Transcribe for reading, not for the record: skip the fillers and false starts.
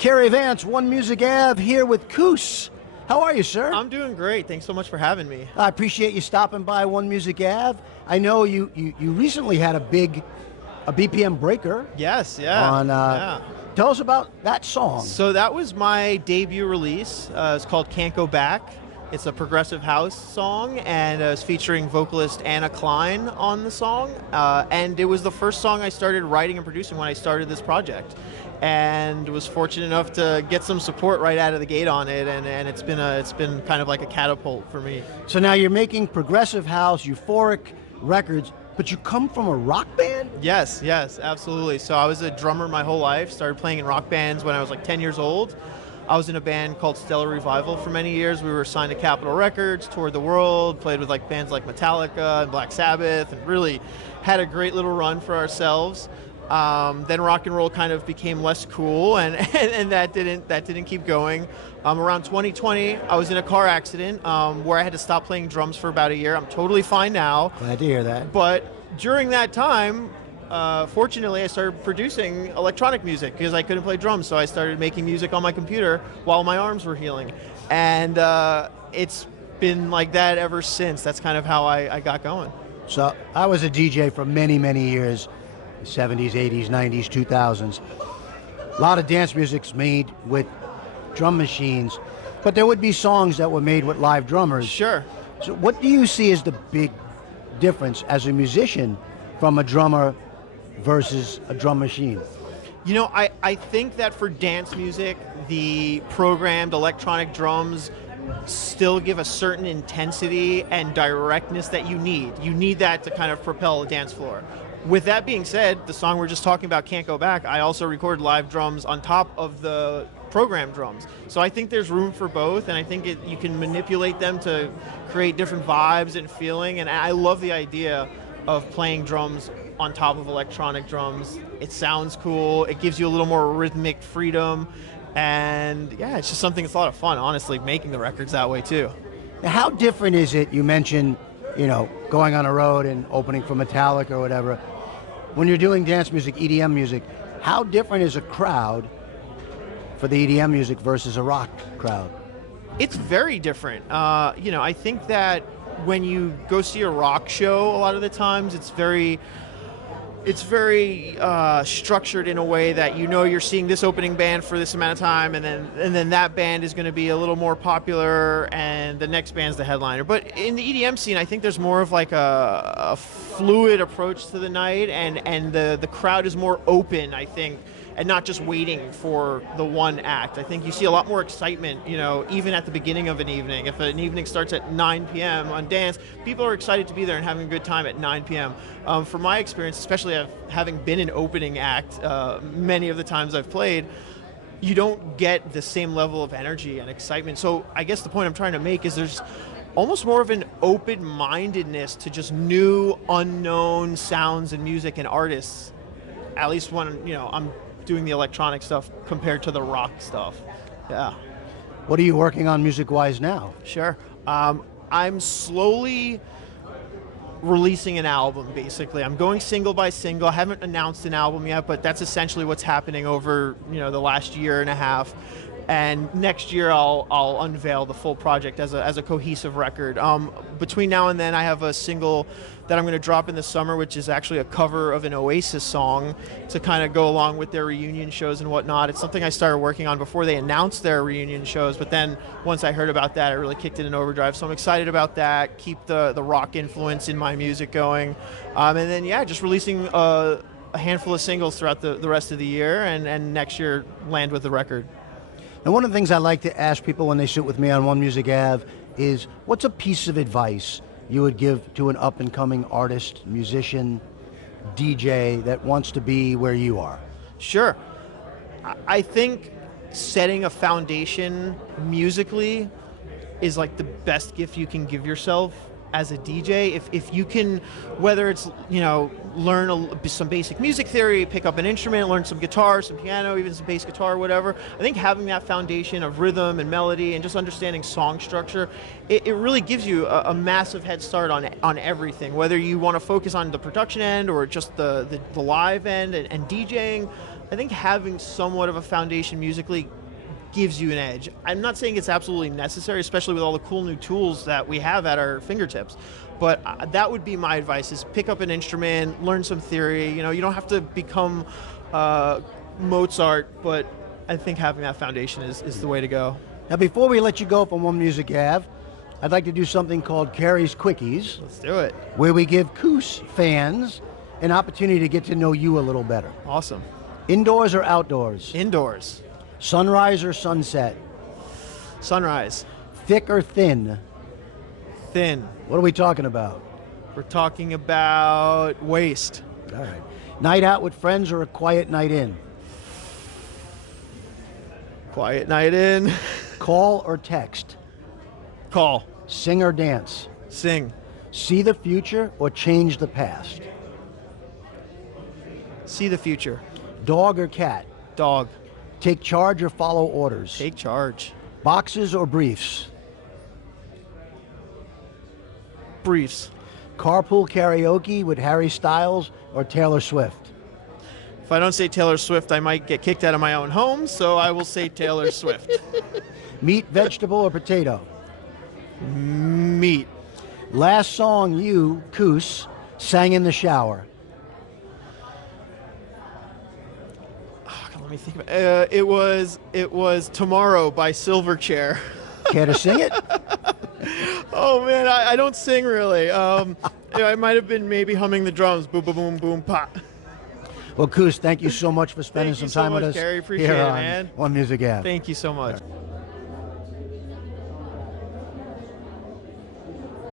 CARY Vance, One Music Ave, here with Kouss. How are you, sir? I'm doing great. Thanks so much for having me. I appreciate you stopping by One Music Ave. I know you recently had a BPM breaker. Yes, yeah. Yeah. Tell us about that song. So that was my debut release. It's called Can't Go Back. It's a progressive house song, and it's featuring vocalist Anna Klein on the song. And it was the first song I started writing and producing when I started this project. And was fortunate enough to get some support right out of the gate on it, and it's been kind of like a catapult for me. So now you're making progressive house, euphoric records, but you come from a rock band? Yes, absolutely. So I was a drummer my whole life, started playing in rock bands when I was like 10 years old. I was in a band called Stellar Revival for many years. We were signed to Capitol Records, toured the world, played with like bands like Metallica and Black Sabbath, and really had a great little run for ourselves. Then rock and roll kind of became less cool, and that didn't keep going. Around 2020, I was in a car accident where I had to stop playing drums for about a year. I'm totally fine now. Glad to hear that. But during that time, fortunately, I started producing electronic music because I couldn't play drums, so I started making music on my computer while my arms were healing. And it's been like that ever since. That's kind of how I got going. So I was a DJ for many, many years. 70s, 80s, 90s, 2000s. A lot of dance music's made with drum machines, but there would be songs that were made with live drummers. Sure. So what do you see as the big difference as a musician from a drummer versus a drum machine? You know, I think that for dance music, the programmed electronic drums still give a certain intensity and directness that you need. You need that to kind of propel a dance floor. With that being said, the song we're just talking about, Can't Go Back, I also recorded live drums on top of the programmed drums. So I think there's room for both, and I think you can manipulate them to create different vibes and feeling, and I love the idea of playing drums on top of electronic drums. It sounds cool, it gives you a little more rhythmic freedom, and yeah, it's just something that's a lot of fun, honestly, making the records that way too. Now, how different is it, you mentioned, you know, going on a road and opening for Metallica or whatever. When you're doing dance music, EDM music, how different is a crowd for the EDM music versus a rock crowd? It's very different. You know, I think that when you go see a rock show, a lot of the times it's very structured in a way that you know you're seeing this opening band for this amount of time, and then that band is going to be a little more popular, and the next band's the headliner. But in the EDM scene, I think there's more of like a fluid approach to the night, and the crowd is more open, I think, and not just waiting for the one act. I think you see a lot more excitement, you know, even at the beginning of an evening. If an evening starts at 9 p.m. on dance, people are excited to be there and having a good time at 9 p.m. From my experience, especially having been an opening act many of the times I've played, you don't get the same level of energy and excitement. So I guess the point I'm trying to make is there's almost more of an open-mindedness to just new, unknown sounds and music and artists, at least when, you know, I'm doing the electronic stuff compared to the rock stuff. Yeah. What are you working on music-wise now? Sure. I'm slowly releasing an album, basically. I'm going single by single. I haven't announced an album yet, but that's essentially what's happening over, you know, the last year and a half. And next year I'll unveil the full project as a cohesive record. Between now and then, I have a single that I'm going to drop in the summer, which is actually a cover of an Oasis song to kind of go along with their reunion shows and whatnot. It's something I started working on before they announced their reunion shows, but then once I heard about that, I really kicked it in overdrive. So I'm excited about that, keep the rock influence in my music going. And then, yeah, just releasing a handful of singles throughout the rest of the year, and next year land with the record. And one of the things I like to ask people when they sit with me on One Music Ave is, what's a piece of advice you would give to an up-and-coming artist, musician, DJ that wants to be where you are? Sure. I think setting a foundation musically is like the best gift you can give yourself as a DJ. If you can, whether it's, you know, learn some basic music theory, pick up an instrument, learn some guitar, some piano, even some bass guitar, whatever. I think having that foundation of rhythm and melody and just understanding song structure, it really gives you a massive head start on everything. Whether you want to focus on the production end or just the live end and DJing, I think having somewhat of a foundation musically gives you an edge. I'm not saying it's absolutely necessary, especially with all the cool new tools that we have at our fingertips. But that would be my advice: is pick up an instrument, learn some theory. You know, you don't have to become Mozart, but I think having that foundation is the way to go. Now, before we let you go from One Music Ave, I'd like to do something called CARY's Quickies. Let's do it. Where we give Kouss fans an opportunity to get to know you a little better. Awesome. Indoors or outdoors? Indoors. Sunrise or sunset? Sunrise. Thick or thin? Thin. What are we talking about? We're talking about waist. All right. Night out with friends or a quiet night in? Quiet night in. Call or text? Call. Sing or dance? Sing. See the future or change the past? See the future. Dog or cat? Dog. Take charge or follow orders? Take charge. Boxes or briefs? Briefs. Carpool karaoke with Harry Styles or Taylor Swift? If I don't say Taylor Swift, I might get kicked out of my own home, so I will say Taylor Swift. Meat, vegetable, or potato? Meat. Last song you, Kouss, sang in the shower? Let me think about it. It was Tomorrow by Silverchair. Care to sing it? Oh man, I don't sing really. I might have been maybe humming the drums. Boom, boom, boom, boom, pop. Well, Kouss, thank you so much for spending some time with us. Appreciate here it, on man. One Music Ave. Thank you so much.